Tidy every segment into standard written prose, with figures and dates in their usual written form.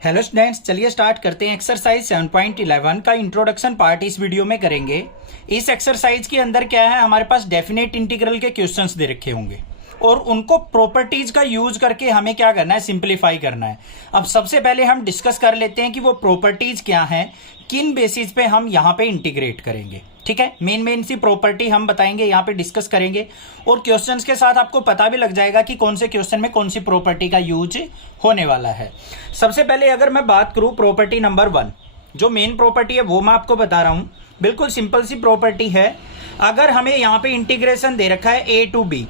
Hello students, चलिए start करते हैं। एक्सरसाइज 7.11 का इंट्रोडक्शन पार्ट इस वीडियो में करेंगे। इस एक्सरसाइज के अंदर क्या है, हमारे पास डेफिनेट इंटीग्रल के क्वेश्चंस दे रखे होंगे और उनको प्रॉपर्टीज का यूज करके हमें क्या करना है, सिंप्लीफाई करना है। अब सबसे पहले हम डिस्कस कर लेते हैं कि वो प्रॉपर्टीज क्या हैं, किन बेसिस पे हम यहाँ पे इंटीग्रेट करेंगे। ठीक है, मेन सी प्रॉपर्टी हम बताएंगे, यहाँ पे डिस्कस करेंगे और क्वेश्चंस के साथ आपको पता भी लग जाएगा कि कौन से क्वेश्चन में कौन सी प्रॉपर्टी का यूज होने वाला है। सबसे पहले अगर मैं बात करूं प्रॉपर्टी नंबर 1, जो मेन प्रॉपर्टी है वो मैं आपको बता रहा हूं। बिल्कुल सिंपल सी प्रॉपर्टी है। अगर हमें यहाँ पे इंटीग्रेशन दे रखा है a to b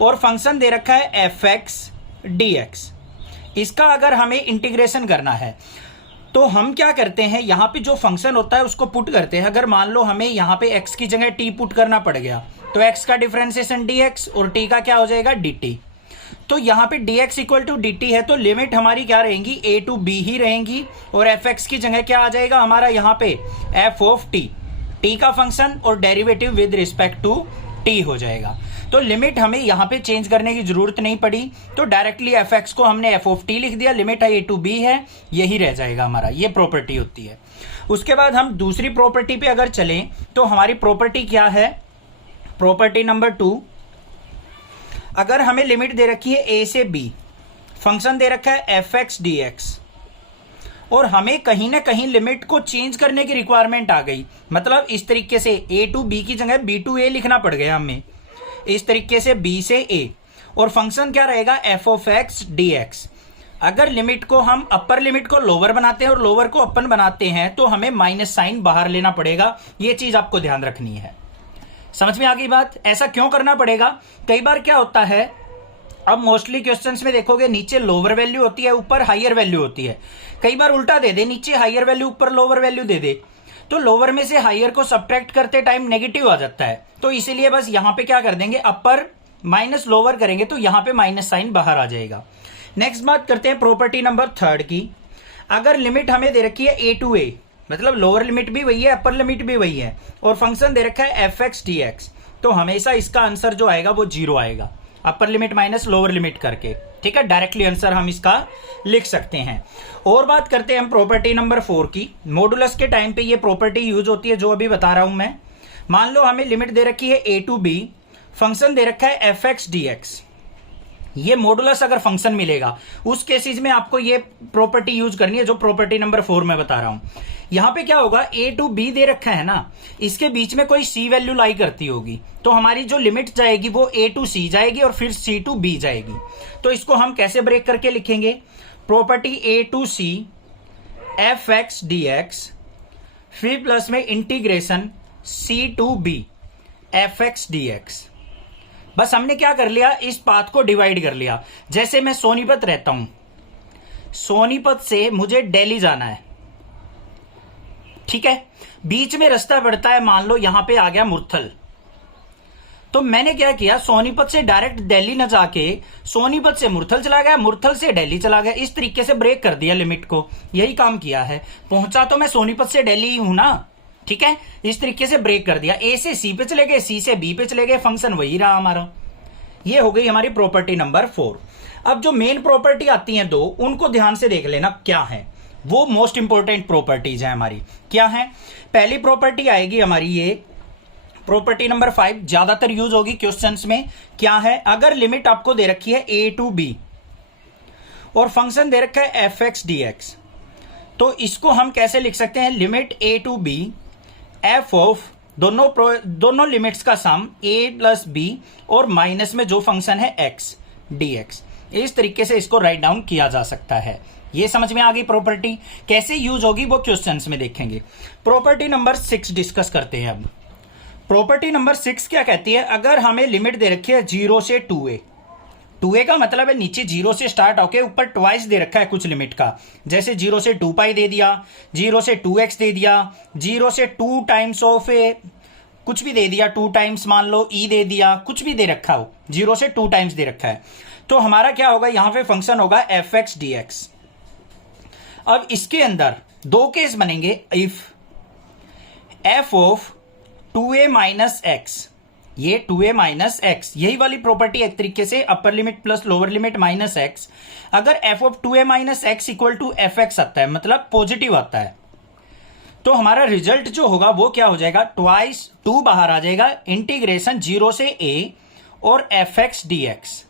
और फंक्शन दे रखा है fx dx, इसका अगर हमें इंटीग्रेशन करना है तो हम क्या करते हैं, यहाँ पे जो फंक्शन होता है उसको पुट करते हैं। अगर मान लो हमें यहाँ पे x की जगह t पुट करना पड़ गया तो x का डिफरेंशिएशन dx और t का क्या हो जाएगा dt। तो यहाँ पे dx इक्वल टू dt है तो लिमिट हमारी क्या रहेंगी, a to b ही रहेंगी और fx की जगह क्या आ जाएगा हमारा यहाँ पे f ऑफ t का फंक्शन और derivative with respect to t हो जाएगा। तो लिमिट हमें यहाँ पे चेंज करने की जरूरत नहीं पड़ी, तो डायरेक्टली fx को हमने f ऑफ t लिख दिया, लिमिट a to b है, यही रह जाएगा हमारा, ये प्रॉपर्टी होती है। उसके बाद हम दूसरी प्रॉपर्टी पे अगर चलें तो हमारी प्रॉपर्टी क्या है, प्रॉपर्टी नंबर 2। अगर हमें लिमिट दे रखी है a से b, फंक्शन दे रखा है fx dx और हमें कहीं ना कहीं लिमिट को चेंज करने की रिक्वायरमेंट आ गई, मतलब इस तरीके से a to b की जगह b to a लिखना पड़ गया हमें, इस तरीके से b से a और फंक्शन क्या रहेगा f ऑफ x dx। अगर लिमिट को हम अपर लिमिट को लोअर बनाते हैं और लोअर को अपर बनाते हैं तो हमें माइनस साइन बाहर लेना पड़ेगा, ये चीज आपको ध्यान रखनी है। समझ में आ गई बात? ऐसा क्यों करना पड़ेगा, कई बार क्या होता है, अब मोस्टली क्वेश्चंस में देखोगे नीचे लोअर वैल्यू होती है, ऊपर हायर वैल्यू होती है। कई बार उल्टा दे दे, नीचे हायर वैल्यू ऊपर लोअर वैल्यू दे दे, तो लोअर में से हायर को सब्ट्रैक्ट करते टाइम नेगेटिव आ जाता है। तो इसीलिए बस यहां पे क्या कर देंगे, अपर माइनस लोअर करेंगे तो यहां पे माइनस साइन बाहर आ जाएगा। नेक्स्ट बात करते हैं प्रॉपर्टी नंबर 3 की। अगर लिमिट हमें दे रखी है a to a, मतलब लोअर लिमिट भी वही है अपर लिमिट भी वही है और फंक्शन दे रखा है fx dx, तो हमेशा इसका आंसर जो आएगा वो 0 आएगा, upper limit minus lower limit करके। ठीक है, डायरेक्टली आंसर हम इसका लिख सकते हैं। और बात करते हैं हम प्रॉपर्टी नंबर 4 की। मॉडुलस के टाइम पे ये प्रॉपर्टी यूज होती है जो अभी बता रहा हूं मैं। मान लो हमें लिमिट दे रखी है a to b, फंक्शन दे रखा है fx dx, ये मॉडुलस अगर फंक्शन मिलेगा उस केसेस में आपको ये प्रॉपर्टी यूज करनी है जो प्रॉपर्टी नंबर 4 में बता रहा हूं। यहां पे क्या होगा, a to b दे रखा है ना, इसके बीच में कोई c वैल्यू लाई करती होगी तो हमारी जो लिमिट जाएगी वो a to c जाएगी और फिर c to b जाएगी। तो इसको हम कैसे ब्रेक करके लिखेंगे, property a to c fx dx फिर प्लस में integration c to b fx dx। बस हमने क्या कर लिया, इस पाथ को डिवाइड कर लिया। जैसे मैं सोनीपत रहता हूं, सोनीपत से मुझे दिल्ली जाना है, ठीक है, बीच में रास्ता पड़ता है, मान लो यहां पे आ गया मुरथल, तो मैंने क्या किया, सोनीपत से डायरेक्ट दिल्ली न जाके सोनीपत से मुरथल चला गया, मुरथल से दिल्ली चला गया, इस तरीके से ब्रेक कर दिया लिमिट को, यही काम किया है। पहुंचा तो मैं सोनीपत से दिल्ली ही हूं ना, ठीक है, इस तरीके से ब्रेक कर दिया। ए से सी पे चले गए, सी से बी पे चले गए, फंक्शन वही रहा हमारा। ये हो गई हमारी प्रॉपर्टी नंबर 4। अब जो मेन प्रॉपर्टी आती हैं 2, उनको ध्यान से देख लेना क्या है, वो मोस्ट इंपॉर्टेंट प्रॉपर्टीज है हमारी। क्या है, पहली प्रॉपर्टी आएगी हमारी ये प्रॉपर्टी नंबर 5, ज्यादातर यूज होगी क्वेश्चंस में। क्या है, अगर लिमिट आपको दे रखी है a to b और फंक्शन दे रखा है fx dx, तो इसको हम कैसे लिख सकते हैं, limit a to b f of दोनों लिमिट्स का सम a प्लस b और माइनस में जो फंक्शन है x dx, इस तरीके से इसको राइट डाउन किया जा सकता है। ये समझ में आ गई प्रॉपर्टी, कैसे यूज होगी वो क्वेश्चंस में देखेंगे। प्रॉपर्टी नंबर 6 डिस्कस करते हैं अब। प्रॉपर्टी नंबर 6 क्या कहती है, अगर हमें लिमिट दे रखी है 0 से 2a, 2a का मतलब है नीचे 0 से स्टार्ट होके ऊपर ट्वाइस दे रखा है कुछ लिमिट का, जैसे 0 से 2 पाई दे दिया, 0 से 2x दे दिया, 0 से 2 टाइम्स ऑफ ए कुछ भी दे दिया, 2 टाइम्स मान लो e दे दिया, कुछ भी दे रखा हो, 0 से 2 टाइम्स दे रखा है, तो हमारा क्या होगा, यहां पे फंक्शन होगा fx dx। अब इसके अंदर 2 केस बनेंगे, if f of 2a minus x ये 2a माइनस एक्स, यही वाली प्रॉपर्टी एक तरीके से upper limit plus lower limit minus x. अगर f of 2a minus x equal to f x आता है, मतलब पॉजिटिव आता है, तो हमारा रिजल्ट जो होगा वो क्या हो जाएगा, ट्वाइस 2 बाहर आ जाएगा, इंटीग्रेशन 0 से a और एफ एक्स डी एक्स।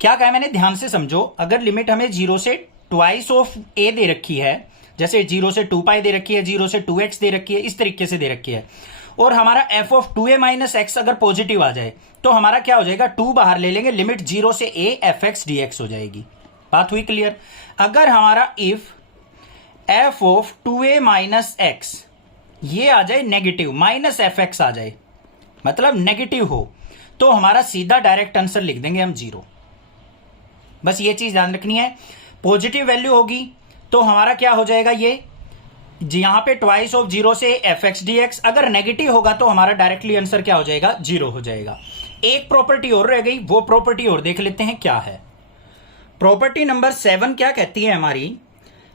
क्या कहा मैंने, ध्यान से समझो। अगर लिमिट हमें 0 से ट्वाइस ऑफ a दे रखी है, जैसे 0 से 2 पाई दे रखी है, 0 से 2x दे रखी है, इस तरीके से दे रखी है, और हमारा f of 2a minus x अगर पॉजिटिव आ जाए तो हमारा क्या हो जाएगा, 2 बाहर ले लेंगे, लिमिट 0 से a F x D x हो जाएगी। बात हुई क्लियर। अगर हमारा if f of 2a minus x ये आ जाए नेगेटिव, माइनस एफ एक्स आ जाए, मतलब नेगेटिव हो, तो हमारा सीधा डायरेक्ट आंसर लिख देंगे हम 0। बस ये चीज ध्यान रखनी है। पॉजिटिव वैल्यू होगी तो हमारा क्या हो जाएगा, ये यहां पे ट्वाइस ऑफ 0 से एफ एक्स डी एक्स। अगर नेगेटिव होगा तो हमारा डायरेक्टली आंसर क्या हो जाएगा, 0 हो जाएगा। एक प्रॉपर्टी और रह गई, वो प्रॉपर्टी और देख लेते हैं क्या है। प्रॉपर्टी नंबर 7 क्या कहती है हमारी,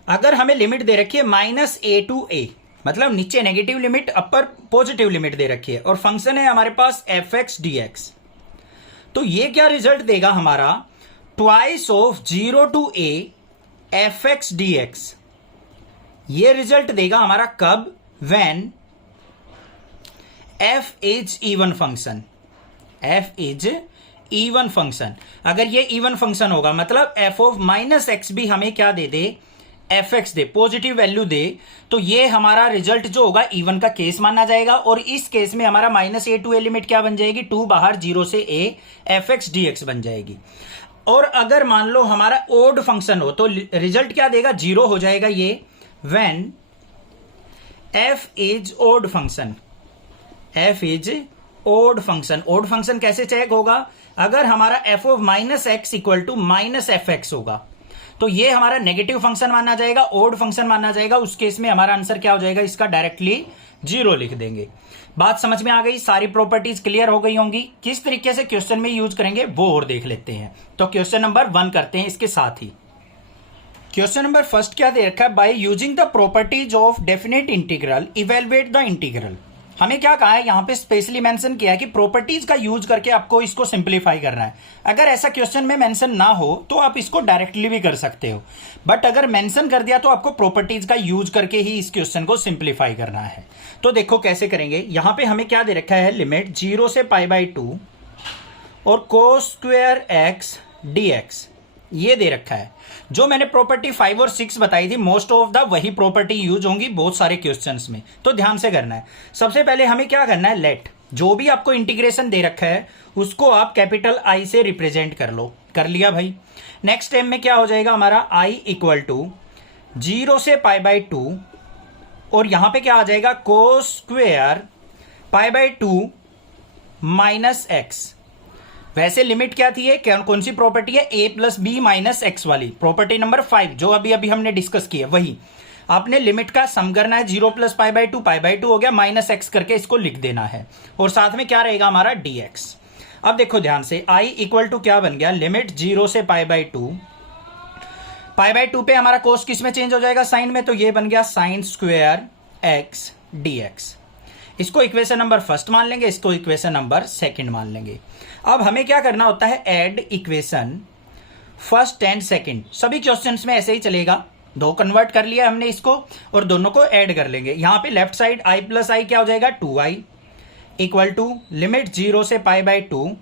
अगर हमें लिमिट दे रखी है माइनस a टू a, मतलब नीचे negative limit upper positive limit दे रखी है, और फंक्शन है हमारे पास एफ एक्स डी एक्स, तो ये क्या रिजल्ट देगा हमारा, twice of 0 to a F x D X. ये रिजल्ट देगा हमारा कब, when f is even function, f is even function. अगर ये इवन फंक्शन होगा, मतलब f ऑफ माइनस एक्स भी हमें क्या दे दे, एफ एक्स दे, पॉजिटिव वैल्यू दे, तो ये हमारा रिजल्ट जो होगा इवन का केस माना जाएगा। और इस केस में हमारा minus a to a limit क्या बन जाएगी, 2 बाहर 0 से a F x D x बन जाएगी। और अगर मान लो हमारा ओड फंक्शन हो तो रिजल्ट क्या देगा, 0 हो जाएगा ये, when f is odd function, f is odd function. Odd function कैसे चेक होगा, अगर हमारा f of minus x equal to minus f x होगा तो ये हमारा नेगेटिव फंक्शन माना जाएगा, ओड फंक्शन माना जाएगा। उस केस में हमारा आंसर क्या हो जाएगा, इसका डायरेक्टली 0 लिख देंगे। बात समझ में आ गई, सारी प्रॉपर्टीज क्लियर हो गई होंगी। किस तरीके से क्वेश्चन में यूज करेंगे वो और देख लेते हैं। तो क्वेश्चन नंबर 1 करते हैं इसके साथ ही। क्वेश्चन नंबर फर्स्ट क्या दे रखा है, by using the properties of definite integral evaluate the integral. हमें क्या कहा है, यहां पे स्पेशली मेंशन किया है कि प्रॉपर्टीज का यूज करके आपको इसको सिंप्लीफाई करना है। अगर ऐसा क्वेश्चन में मेंशन ना हो तो आप इसको डायरेक्टली भी कर सकते हो, बट अगर मेंशन कर दिया तो आपको प्रॉपर्टीज का यूज करके ही इस क्वेश्चन को सिंप्लीफाई करना है। तो देखो कैसे करेंगे। यहां पे हमें क्या दे रखा है, लिमिट 0 से π/2 और cos स्क्वायर x dx ये दे रखा है। जो मैंने प्रॉपर्टी 5 और 6 बताई थी, मोस्ट ऑफ द वही प्रॉपर्टी यूज होंगी बहुत सारे क्वेश्चंस में, तो ध्यान से करना है। सबसे पहले हमें क्या करना है, लेट जो भी आपको इंटीग्रेशन दे रखा है उसको आप कैपिटल I से रिप्रेजेंट कर लो। कर लिया भाई। नेक्स्ट टाइम में क्या हो जाएगा हमारा, I इक्वल टू 0 से π/2 और यहां पे क्या आ जाएगा, cos स्क्वेयर π/2 माइनस एक्स। वैसे लिमिट क्या थी, कौन सी प्रॉपर्टी है, a plus b minus x वाली प्रॉपर्टी नंबर 5 जो अभी अभी हमने डिस्कस की है। वही आपने लिमिट का सम करना है, 0 प्लस π/2 हो गया, माइनस एक्स करके इसको लिख देना है, और साथ में क्या रहेगा हमारा dx। अब देखो ध्यान से, I इक्वल टू क्या बन गया, लिमिट 0 से π/2 पे हमारा कोस किस में चेंज हो जाएगा, साइन में, तो ये बन गया साइन स्क्वेयर x dx। इसको इक्वेशन नंबर फर्स्ट मान लेंगे, इसको इक्वेशन नंबर सेकंड मान लेंगे। अब हमें क्या करना होता है, add equation first and second. सभी क्वेश्चंस में ऐसे ही चलेगा, 2 कन्वर्ट कर लिया हमने इसको और दोनों को ऐड कर लेंगे। यहां पे लेफ्ट साइड i प्लस आई क्या हो जाएगा, 2i इक्वल टू लिमिट 0 से π/2,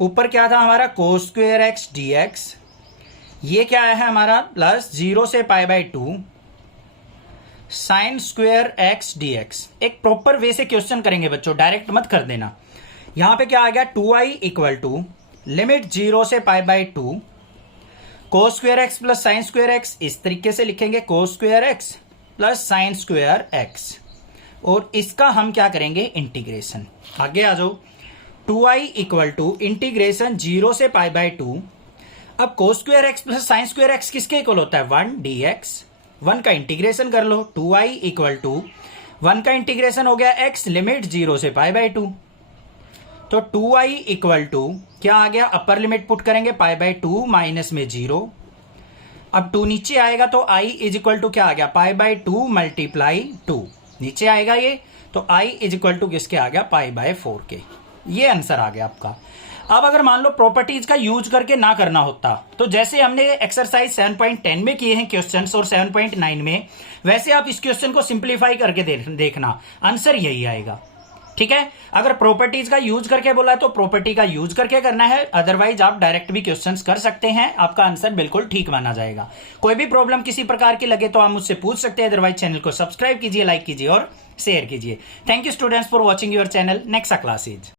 ऊपर क्या था हमारा cos स्क्वेयर x dx, ये क्या है हमारा प्लस 0 से π/2 साइन स्क्वेयर x dx। एक प्रॉपर वे से क्वेश्चन करेंगे बच्चों, डायरेक्ट मत कर देना। यहां पे क्या आ गया, 2i इक्वल टू लिमिट 0 से π/2 cos square x plus sine square x। इस तरीके से लिखेंगे cos square x plus sine square x, और इसका हम क्या करेंगे, इंटीग्रेशन। आगे आ जाओ, 2i इक्वल टू इंटीग्रेशन 0 से π/2। अब cos square x plus sine square x किसके इक्वल होता है, 1 dx। 1 का इंटीग्रेशन कर लो, 2i इक्वल टू 1 का इंटीग्रेशन हो गया x लिमिट 0 से π/2, तो 2i इक्वल टू क्या आ गया, अपर लिमिट पुट करेंगे π/2 माइनस में 0। अब 2 नीचे आएगा तो i इज इक्वल टू क्या आ गया, π/2 मल्टीप्लाई 2 नीचे आएगा ये, तो I इज इक्वल टू किसके आ गया, π/4 के। ये आंसर आ गया आपका। अब अगर मान लो प्रॉपर्टीज का यूज करके ना करना होता, तो जैसे हमने एक्सरसाइज 7.10 में किए हैं क्वेश्चंस और 7.9 में, वैसे आप इस क्वेश्चन को सिंप्लीफाई करके देखना, आंसर यही आएगा। ठीक है, अगर प्रॉपर्टीज का यूज करके बोला है तो प्रॉपर्टी का यूज करके करना है, अदरवाइज आप डायरेक्ट भी क्वेश्चंस कर सकते हैं, आपका आंसर बिल्कुल ठीक माना जाएगा। कोई भी प्रॉब्लम किसी प्रकार की लगे तो आप मुझसे पूछ सकते हैं, अदरवाइज चैनल को सब्सक्राइब कीजिए, लाइक कीजिए और शेयर कीजिए। Thank you students for watching your channel. Next class is